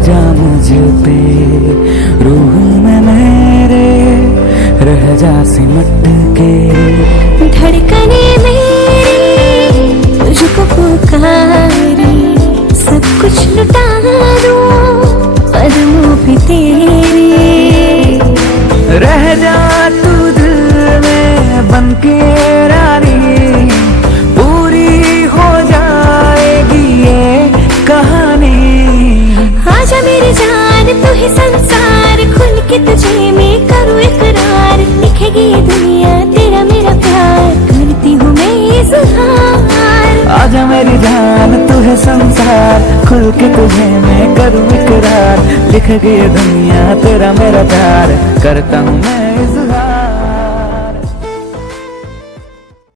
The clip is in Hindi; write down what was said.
जा मुझ पे, रूह में मेरे रह जा सिमट के। धड़कने मेरी तुझको पुकारी, सब कुछ लुटा दूं कदमों पे तेरे। रह जा तू दिल में बनके रानी, पूरी हो जाएगी ये कहानी। आजा मेरी जान तू ही संसार, खुल के तुझे मैं करूँ इकरार। लिखेगी ये दुनिया तेरा मेरा प्यार, करती हूँ मैं इज़हार। आजा मेरी जान तू है संसार, खुल के तुझे मैं करूँ इकरार। लिख गई दुनिया तेरा मेरा प्यार, करता हूँ मैं